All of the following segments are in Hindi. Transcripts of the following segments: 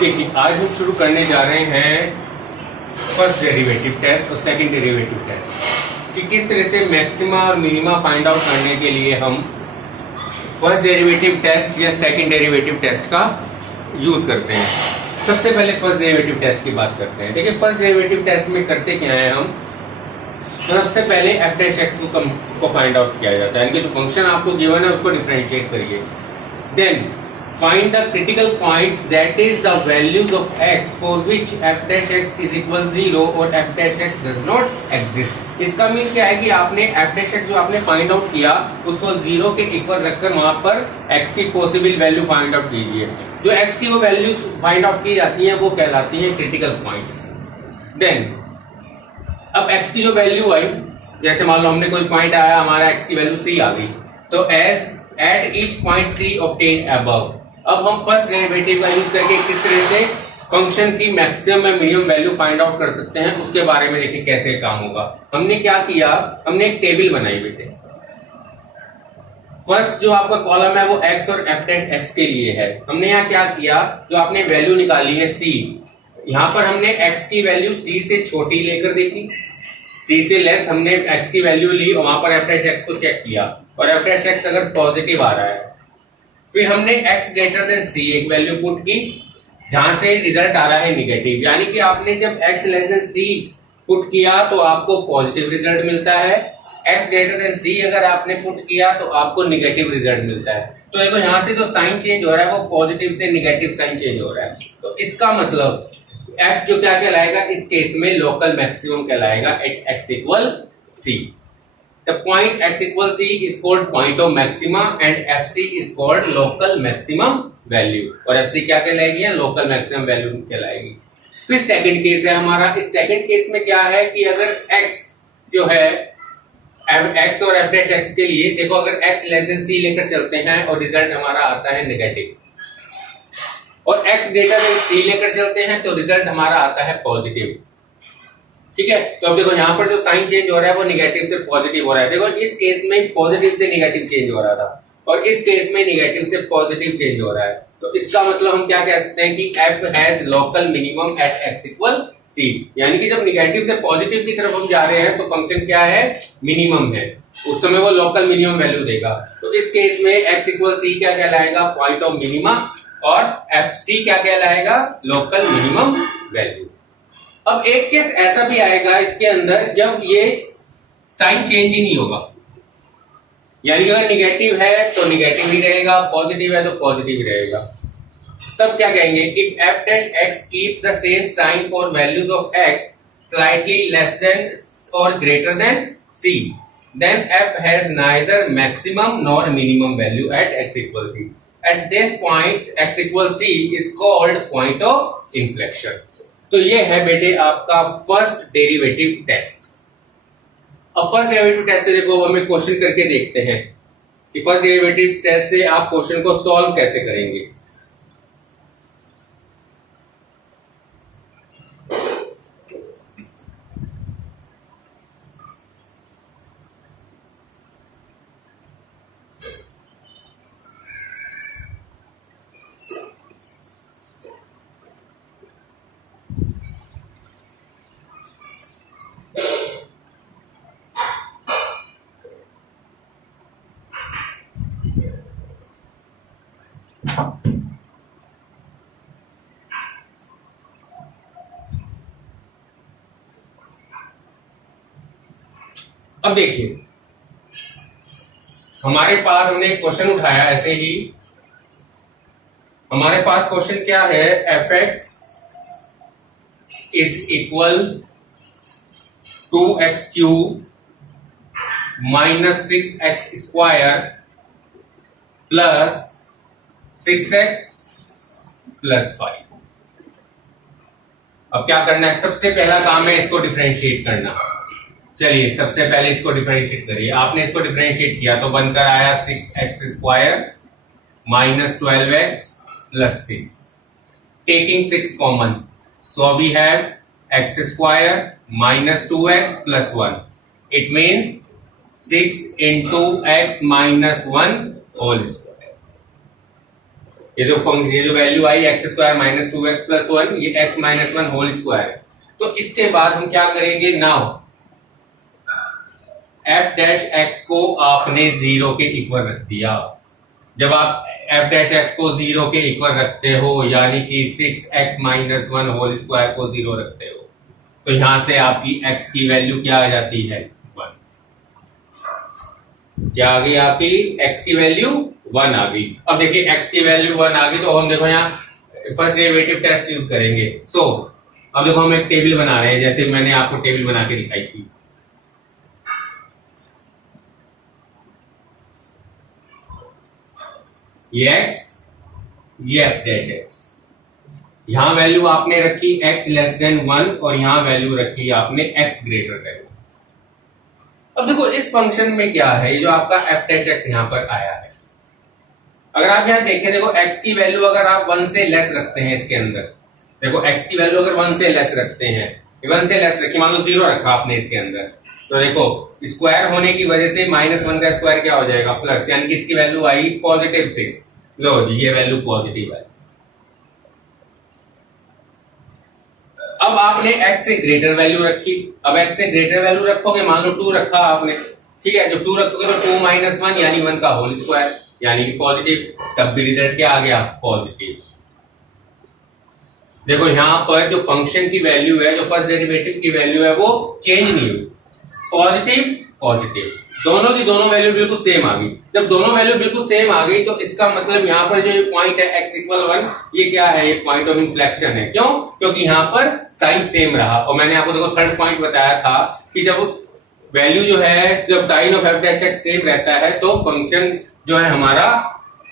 देखिए आज हम शुरू करने जा रहे हैं फर्स्ट डेरिवेटिव टेस्ट और सेकंड डेरिवेटिव टेस्ट कि किस तरह से मैक्सिमा और मिनिमा फाइंड आउट करने के लिए हम फर्स्ट डेरिवेटिव टेस्ट या सेकंड डेरिवेटिव टेस्ट का यूज करते हैं। सबसे पहले फर्स्ट डेरिवेटिव टेस्ट की बात करते हैं। देखिए फर्स्ट डेरिवेटिव टेस्ट में करते क्या है, हम सबसे पहले एफ डैश एक्स को फाइंड आउट किया जाता है, यानी कि जो फंक्शन आपको गिवन है उसको डिफरेंशिएट करिए। Then find the critical points, that is the values of x for which f dash x is equal 0 और f dash x does not exist। इसका मीन क्या है कि आपने f dash x जो आपने फाइंड आउट किया उसको 0 के इक्वल रखकर वहां पर x की पॉसिबल वैल्यू फाइंड आउट कीजिए। जो x की वो वैल्यू फाइंड आउट की जाती है वो कहलाती है क्रिटिकल पॉइंट्स। देन अब x की जो वैल्यू आई, जैसे मान लो हमने कोई पॉइंट आया, हमारा x की वैल्यू c आ गई, तो as at each point c obtain above. अब हम फर्स्ट डेरिवेटिव का यूज करके किस तरह से फंक्शन की मैक्सिमम या मिनिमम वैल्यू फाइंड आउट कर सकते हैं उसके बारे में देखिए कैसे काम होगा। हमने क्या किया, हमने एक टेबल बनाई बेटे। फर्स्ट जो आपका कॉलम है वो x और f डैश x के लिए है। हमने यहाँ क्या किया, जो आपने वैल्यू निकाली है c, यहाँ पर हमने x की वैल्यू c से छोटी लेकर देखी, c से लेस हमने x की वैल्यू ली और वहां पर f डैश x को चेक किया और f डैश x अगर पॉजिटिव आ रहा है, फिर हमने x ग्रेटर देन c एक वैल्यू पुट की जहां से रिजल्ट आ रहा है निगेटिव, यानी कि आपने जब x less then c put किया तो आपको पॉजिटिव रिजल्ट मिलता है, x ग्रेटर देन c अगर आपने पुट किया तो आपको निगेटिव रिजल्ट मिलता है। तो देखो यहाँ से जो साइन चेंज हो रहा है वो पॉजिटिव से निगेटिव साइन चेंज हो रहा है। तो इसका मतलब f जो क्या कहलाएगा, इस केस में लोकल मैक्सिमम कहलाएगा at x equal c। The point x equal c is called point of maxima and fc is called local maximum value। और fc क्या कहलाएगी, local maximum value कहलाएगी। फिर सेकंड केस है हमारा। इस सेकंड केस में क्या है कि अगर x जो है x और f डैश x के लिए देखो, अगर x लेस देन c लेकर चलते हैं और रिजल्ट हमारा आता है नेगेटिव, और x ग्रेटर देन c लेकर चलते हैं तो रिजल्ट हमारा आता है पॉजिटिव। ठीक है, तो अब देखो यहाँ पर जो साइन चेंज हो रहा है वो निगेटिव से पॉजिटिव हो रहा है। देखो इस केस में पॉजिटिव से निगेटिव चेंज हो रहा था और इस केस में निगेटिव से पॉजिटिव चेंज हो रहा है। तो इसका मतलब हम क्या कह सकते हैं कि f has local minimum at x equal c, यानी कि जब निगेटिव से पॉजिटिव की तरफ हम जा रहे हैं तो फंक्शन क्या है, मिनिमम है, उस समय वो लोकल मिनिमम वैल्यू देगा। तो इस केस में x इक्वल c क्या कहलाएगा, पॉइंट ऑफ मिनिमा, और fc क्या कहलाएगा, लोकल मिनिमम वैल्यू। अब एक केस ऐसा भी आएगा इसके अंदर जब ये साइन चेंज ही नहीं होगा, यानी कि अगर निगेटिव है तो निगेटिव ही रहेगा, पॉजिटिव है तो पॉजिटिव ही रहेगा। तब क्या कहेंगे, if f dash x keeps the same sign for values of x slightly less than और greater than c, then f has neither maximum nor minimum value at x equal c। At this point x equal c is called point of inflection. तो ये है बेटे आपका फर्स्ट डेरिवेटिव टेस्ट। अब फर्स्ट डेरिवेटिव टेस्ट से देखो हमें क्वेश्चन करके देखते हैं कि फर्स्ट डेरिवेटिव टेस्ट से आप क्वेश्चन को सॉल्व कैसे करेंगे। अब देखिए हमारे पास हमने एक क्वेश्चन उठाया ऐसे ही। हमारे पास क्वेश्चन क्या है, F X is equal to X cube minus 6x square plus 6x plus 5। अब क्या करना है, सबसे पहला काम है इसको डिफरेंशिएट करना। चलिए सबसे पहले इसको डिफरेंशिएट करिए। आपने इसको डिफरेंशिएट किया तो बनकर आया 6x square minus 12x plus 6, taking 6 common, so we have x square minus 2x plus 1, it means 6 into x minus 1 whole square। ये जो वैल्यू आई x square minus 2x plus 1, ये x माइनस 1 होल स्क्वायर है। तो इसके बाद हम क्या करेंगे, नाउ f डैश x को आपने 0 के इक्वल रख दिया। जब आप f डैश x को 0 के इक्वल रखते हो, यानी कि 6x माइनस 1 होल स्क्वायर को 0 रखते हो, तो यहां से आपकी x की वैल्यू क्या आ जाती है, 1। क्या आ गई आपकी x की वैल्यू 1 आ गई। अब देखिए x की वैल्यू 1 आ गई, तो हम देखो यहाँ फर्स्ट डेरिवेटिव टेस्ट यूज करेंगे। अब देखो हम एक टेबल बना रहे हैं, जैसे मैंने आपको टेबल बना के दिखाई थी। ये x, ये f डैश x, यहां वैल्यू आपने रखी x लेस देन 1 और यहां वैल्यू रखी आपने x ग्रेटर देन 1। अब देखो इस फंक्शन में क्या है, ये जो आपका f डैश x यहां पर आया है, अगर आप यहां देखें, देखो x की वैल्यू अगर आप 1 से लेस रखते हैं इसके अंदर, देखो x की वैल्यू अगर 1 से लेस रखते हैं, 1 से लेस रखी, मान लो 0 रखा आपने इसके अंदर, तो देखो स्क्वायर होने की वजह से -1 का स्क्वायर क्या हो जाएगा, प्लस, यानी कि इसकी वैल्यू आई पॉजिटिव 6। लो जी, ये वैल्यू पॉजिटिव है। अब आपने x से ग्रेटर वैल्यू रखी, अब x से ग्रेटर वैल्यू रखोगे, मान लो 2 रखा आपने, ठीक है, जब 2 रखोगे तो 2 माइनस 1 यानी 1 का होल स्क्वायर, यानी कि पॉजिटिव, तब भी रिजल्ट क्या आ गया, पॉजिटिव। देखो यहां पर जो फंक्शन की वैल्यू है, जो फर्स्ट डेरिवेटिव की वैल्यू है, वो चेंज नहीं हुई, पॉजिटिव पॉजिटिव, दोनों की दोनों वैल्यू बिल्कुल सेम आ गई। जब दोनों वैल्यू बिल्कुल सेम आ गई, तो इसका मतलब यहां पर जो पॉइंट है x इक्वल 1, ये क्या है, ये पॉइंट ऑफ इन्फ्लेक्शन है। क्यों? क्योंकि यहां पर साइन सेम रहा। और मैंने आपको देखो थर्ड पॉइंट बताया था कि जब वैल्यू जो है, जब sign of f dash x same रहता है, तो फंक्शन जो है हमारा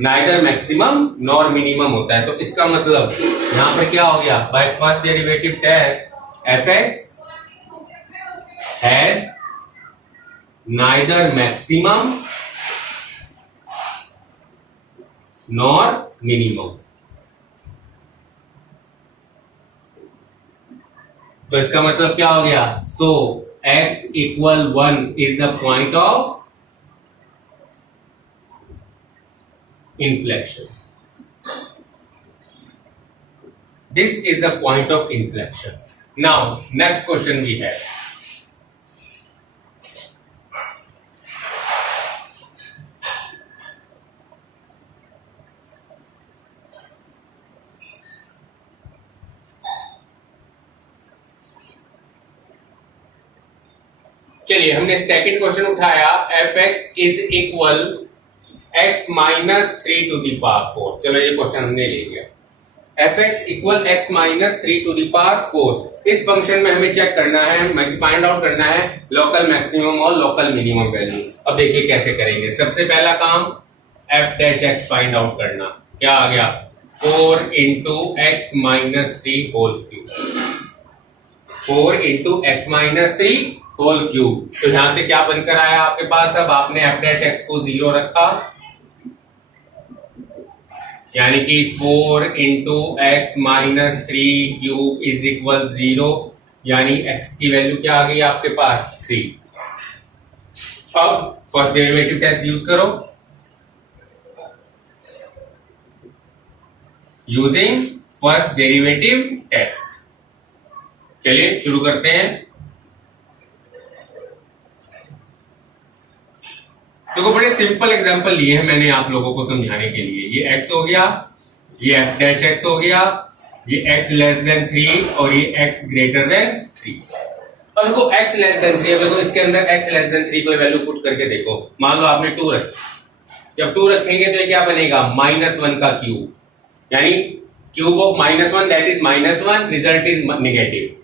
नाइदर मैक्सिमम नॉर मिनिमम होता है। तो इसका मतलब यहां पर क्या हो गया, by first derivative test f(x) has neither maximum nor minimum. तो इसका मतलब क्या हो गया, so x equal 1 is the point of inflection. This is the point of inflection. Now, next question we have. चलिए हमने सेकंड क्वेश्चन उठाया, f(x) is equal x minus 3 to the power 4। चलो ये क्वेश्चन हमने ले लिया, f(x) equal x minus 3 to the power 4। इस फंक्शन में हमें चेक करना है, फाइंड आउट करना है लोकल मैक्सिमम और लोकल मिनिमम वैल्यू। अब देखिए कैसे करेंगे। सबसे पहला काम f dash x find out करना। क्या आ गया, 4 into X minus 3 whole cube, 4 into X minus 3 whole cube. तो यहां से क्या बनकर आया आपके पास, अब आपने f डैश x को 0 रखा, यानी कि 4 into X minus 3 cube is equal 0, यानी x की वैल्यू क्या आ गई आपके पास, 3। अब फर्स्ट डेरिवेटिव टेस्ट यूज करो, यूजिंग फर्स्ट डेरिवेटिव टेस्ट। चलिए शुरू करते हैं। देखो बड़े सिंपल एग्जांपल लिए हैं मैंने आप लोगों को समझाने के लिए। ये x हो गया, ये f डैश x हो गया, ये x लेस देन 3 और ये x ग्रेटर देन 3। अब देखो x लेस देन 3, देखो इसके अंदर x लेस देन 3 कोई वैल्यू पुट करके देखो। मान लो आपने 2 रखी, जब 2 रखेंगे तो ये क्या बनेगा, -1 का क्यूब, यानी cube of -1 that is -1, result is negative.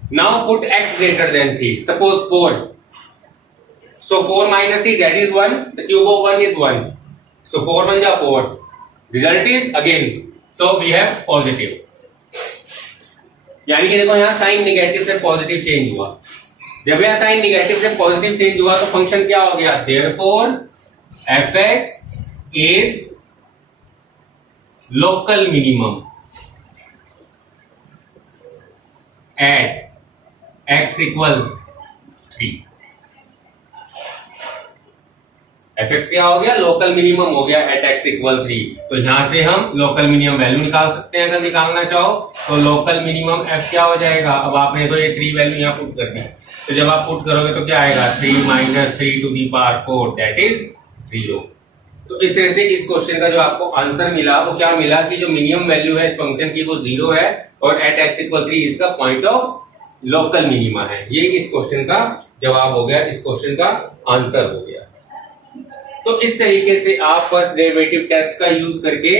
Now put x greater than 3. Suppose 4. So 4 minus 3, that is 1. The cube of 1 is 1. So 4 1 is 4. Result is again. So we have positive. यानी कि देखो यहाँ साइन निगेटिव से पॉजिटिव चेंज हुआ। जब यह साइन निगेटिव से पॉजिटिव चेंज हुआ तो फंक्शन क्या हो गया, therefore f(x) is local minimum at x equal 3। fx क्या हो गया, लोकल मिनिमम हो गया एट x इक्वल 3। तो यहां से हम लोकल मिनिमम वैल्यू निकाल सकते हैं। अगर निकालना चाहो तो लोकल मिनिमम f क्या हो जाएगा, अब आपने तो ये 3 वैल्यू यहाँ पुट कर दी, तो जब आप पुट करोगे तो क्या आएगा, 3 minus 3 to the power 4 that is 0। तो इस तरह से इस क्वेश्चन का जो आपको आंसर मिला वो क्या मिला कि जो मिनिमम वैल्यू है फंक्शन की वो 0 है और एट x इक्वल 3 इसका पॉइंट ऑफ लोकल मिनिमा है। ये इस क्वेश्चन का जवाब हो गया, इस क्वेश्चन का आंसर हो गया। तो इस तरीके से आप फर्स्ट डेरिवेटिव टेस्ट का यूज करके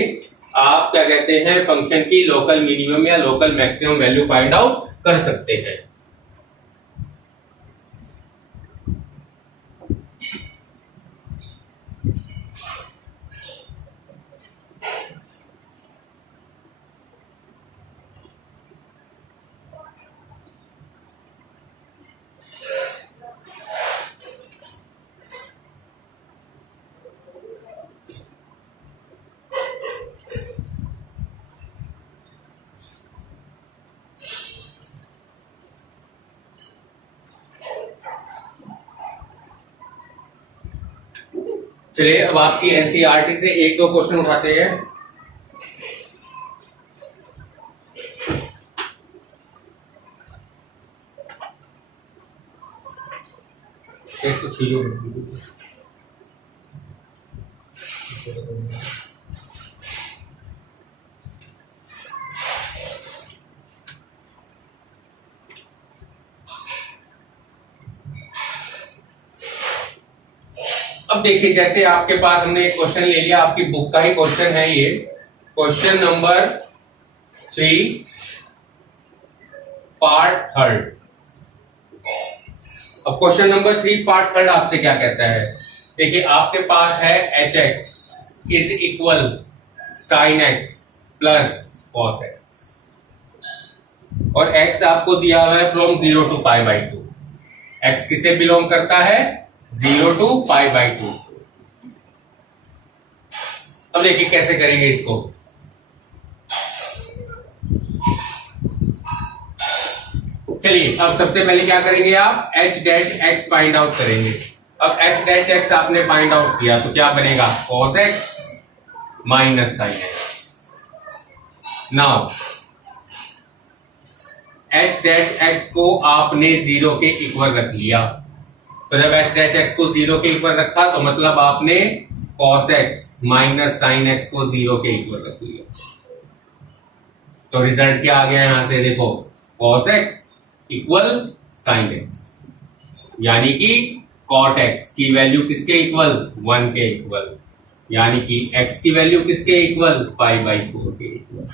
आप क्या कहते हैं, फंक्शन की लोकल मिनिमम या local maximum value find out कर सकते हैं। चलिए अब आपकी एनसीईआरटी से एक दो क्वेश्चन उठाते हैं। इसको छीलो। अब देखिए जैसे आपके पास हमने एक क्वेश्चन ले लिया, आपकी बुक का ही क्वेश्चन है ये, क्वेश्चन नंबर 3 पार्ट 3। अब क्वेश्चन नंबर 3 पार्ट 3 आपसे क्या कहता है, देखिए आपके पास है h x is equal sine x plus cos x और एक्स आपको दिया हुआ है from 0 to pi by 2। X किसे बिलोंग करता है, 0 टू पाई बाई 2। अब देखिए कैसे करेंगे इसको। चलिए अब सबसे पहले क्या करेंगे, आप H dash x find out करेंगे। अब एच डैश एक्स आपने फाइंड आउट किया तो क्या बनेगा, cos x minus sine x. Now H dash x को आपने 0 के इक्वल रख लिया, तो जब एच डैश एक्स को 0 के इक्वल रखा तो मतलब आपने cos x minus sine x को 0 के इक्वल रख लिया। तो रिजल्ट क्या आ गया यहां से, देखो cos x equal sine x, यानी कि कॉट एक्स की वैल्यू किसके इक्वल, 1 के इक्वल, यानी कि एक्स की वैल्यू किसके इक्वल, पाई बाई 4 के इक्वल।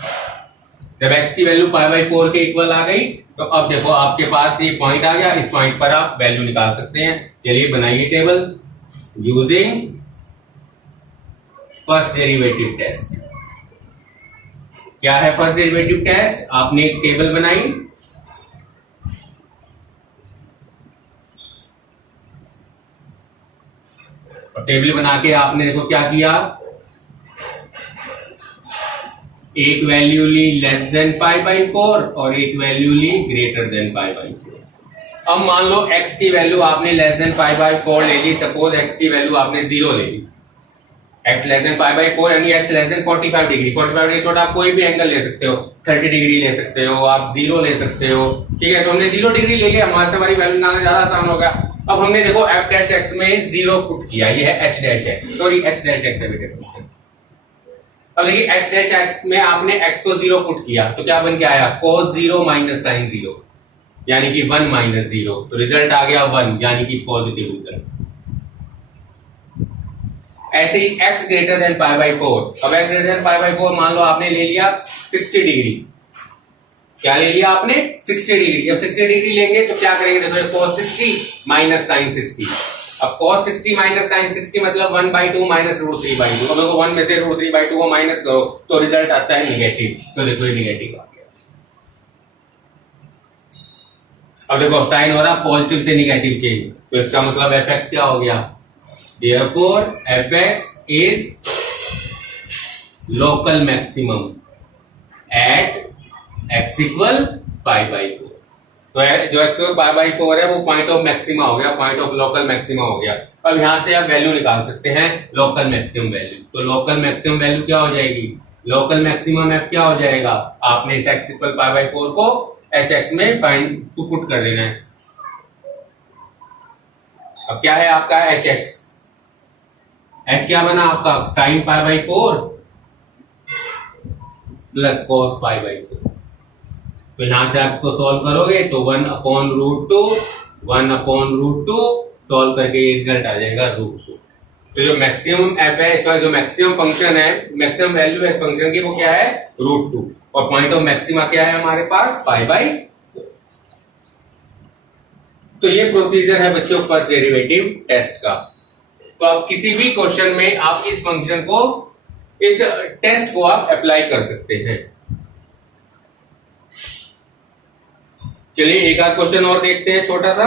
जब एक्स की वैल्यू पाई बाई 4 के इक्वल आ गई तो अब देखो आपके पास ये पॉइंट आ गया, इस पॉइंट पर आप वैल्यू निकाल सकते हैं। चलिए बनाइए table using first derivative test. क्या है फर्स्ट डेरिवेटिव टेस्ट, आपने एक टेबल बनाई, और टेबल बना के आपने देखो क्या किया, एक वैल्यू ली लेस देन पाई बाई 4 और एक वैल्यू ली ग्रेटर देन पाई बाई 4। अब मान लो x की वैल्यू आपने लेस देन पाई बाई 4 ले ली, सपोज x की वैल्यू आपने 0 ले ली, x less than pi by 4 यानी x less than 45 degree. 45 degree छोटा आप कोई भी एंगल ले सकते हो, 30 डिग्री ले सकते हो, आप 0 ले सकते हो, ठीक है। तो हमने 0 डिग्री ले लिया, हमारे से हमारी वैल्यू निकालना ज्यादा आसान होगा। अब हमने देखो f डैश x में 0 पुट किया, ये है h dash x, sorry h dash x है बेटे। अब देखिए x डैश x में आपने x को 0 पुट किया तो क्या बन के आया, cos 0 माइनस साइन 0, यानी कि 1 माइनस 0, तो रिजल्ट आ गया 1, यानी कि पॉजिटिव रिजल्ट। ऐसे ही x greater than pi by 4, अब x greater than pi by 4 मान लो आपने ले लिया 60 डिग्री, क्या ले लिया आपने 60 डिग्री। अब 60 डिग्री लेंगे तो क्या करेंगे, देखो cos 60 माइनस साइन 60। अब cos 60 माइनस साइन 60 मतलब 1/2 माइनस रूट 3/2। अब देखो 1 में से रूट 3/2 को माइनस करो तो रिजल्ट आता है निगेटिव, तो देखो ये निगेटिव आ गया। अब देखो साइन हो रहा पॉजिटिव से निगेटिव चेंज, तो इसका मतलब fx क्या हो गया, therefore fx is local maximum at x equal pi by 4। तो जो x स्क्वायर पाई बाई 4 है वो पॉइंट ऑफ मैक्सिमा हो गया, पॉइंट ऑफ लोकल मैक्सिमा हो गया। अब यहां से आप वैल्यू निकाल सकते हैं लोकल मैक्सिमम वैल्यू। तो लोकल मैक्सिमम वैल्यू क्या हो जाएगी, लोकल मैक्सिमम एफ क्या हो जाएगा, आपने इस x इक्वल पाई बाई 4 को एच एक्स में फाइंड पुट कर देना है। अब क्या है आपका एच एक्स, एच क्या बना आपका sine pi by 4 plus cos pi by 4। तो यहां से आप इसको सॉल्व करोगे तो 1/√2 1/√2 सॉल्व करके ये रिजल्ट आ जाएगा √2। तो जो मैक्सिमम एफ है, इसका जो मैक्सिमम फंक्शन है, मैक्सिमम वैल्यू है फंक्शन की, वो क्या है √2, और पॉइंट ऑफ मैक्सिमा क्या है हमारे पास पाई बाई 4। तो ये प्रोसीजर है बच्चों फर्स्ट डेरिवेटिव टेस्ट का। तो आप किसी भी क्वेश्चन में आप इस फंक्शन को, इस टेस्ट को आप अप्लाई कर सकते हैं। चलिए एक आध क्वेश्चन और देखते हैं छोटा सा।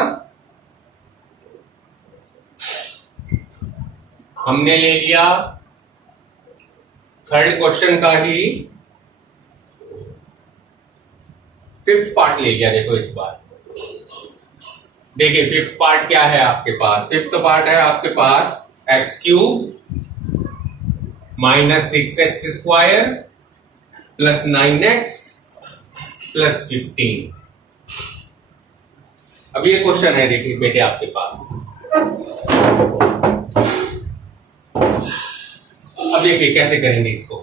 हमने ले लिया थर्ड क्वेश्चन का ही फिफ्थ पार्ट ले लिया। देखो इस बार देखिए फिफ्थ पार्ट क्या है आपके पास, फिफ्थ पार्ट है आपके पास x³ minus 6x² plus 9x plus 15। अब ये क्वेश्चन है देखिए बेटे आपके पास। अब देखिए कैसे करेंगे इसको,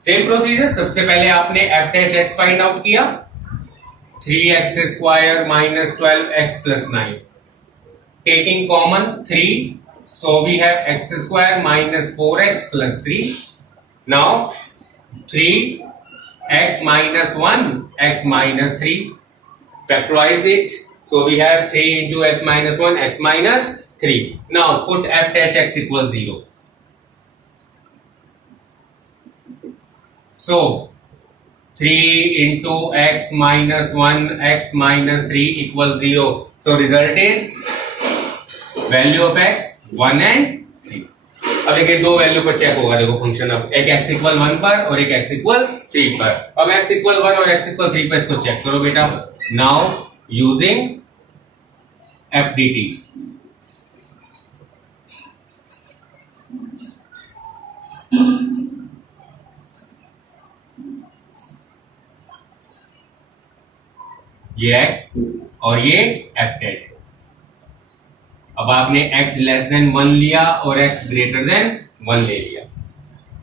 सेम प्रोसीजर। सबसे पहले आपने F dash x find out किया, 3x² minus 12x plus 9, taking common 3, so we have x² minus 4x plus 3. Now 3x minus 1, x minus 3. Factorize it. So we have 3 into x minus 1, x minus 3. Now put f dash x equals 0. So 3 into x minus 1, x minus 3 equals 0. So result is value of x 1 and 3। अब देखिए दो वैल्यू पर चेक होगा। देखो फंक्शन अब एक x इक्वल 1 पर और एक x इक्वल 3 पर। अब x इक्वल 1 और x इक्वल 3 पर इसको चेक करो बेटा। Now using F D T, ये x और ये f डैश। अब आपने x लेस देन 1 लिया और x ग्रेटर देन 1 ले लिया।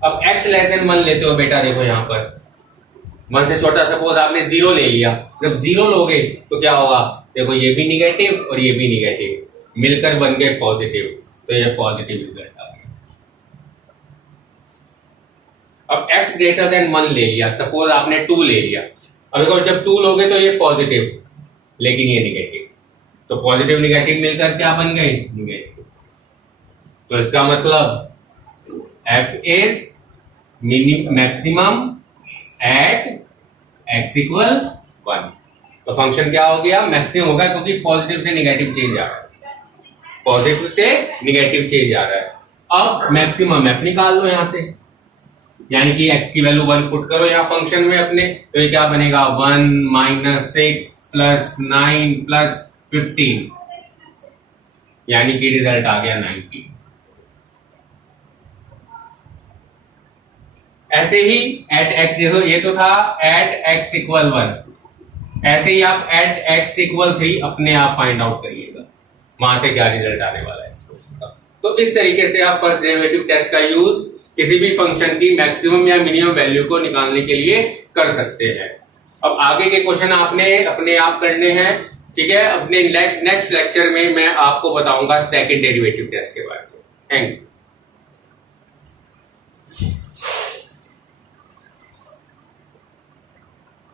अब x लेस देन 1 लेते हो बेटा, देखो यहां पर 1 से छोटा सपोज आपने 0 ले लिया। जब 0 लोगे तो क्या होगा, देखो ये भी निगेटिव और ये भी निगेटिव मिलकर बन गए पॉजिटिव, तो ये पॉजिटिव रिजल्ट आ गया। अब x ग्रेटर देन 1 ले लिया, सपोज आपने 2 ले लिया। अब देखो जब 2 लोगे तो ये पॉजिटिव लेकिन ये निगेटिव, तो पॉजिटिव निगेटिव मिलकर क्या बन गए निगेटिव। तो इसका मतलब f is maximum at x equal 1। तो फंक्शन क्या हो गया, मैक्सिमम होगा, क्योंकि पॉजिटिव से निगेटिव चेंज आ रहा है, पॉजिटिव से निगेटिव चेंज आ रहा है। अब मैक्सिमम f निकाल लो यहां से, यानी कि x की वैल्यू 1 पुट करो यहां फंक्शन में अपने। तो ये क्या बनेगा 1 माइनस 6 प्लस 9 प्लस 15, यानी कि रिजल्ट आ गया 90। ऐसे ही एट x, देखो ये तो था एट x इक्वल 1, ऐसे ही आप एट x इक्वल 3 अपने आप फाइंड आउट करिएगा वहां से क्या रिजल्ट आने वाला है का। तो इस तरीके से आप फर्स्ट डेरिवेटिव टेस्ट का यूज किसी भी फंक्शन की मैक्सिमम या मिनिमम वैल्यू को निकालने के लिए कर सकते हैं। अब आगे के क्वेश्चन आपने अपने आप करने हैं, ठीक है। अपने नेक्स्ट लेक्चर में मैं आपको बताऊंगा सेकंड डेरिवेटिव टेस्ट के बारे में। Thank you.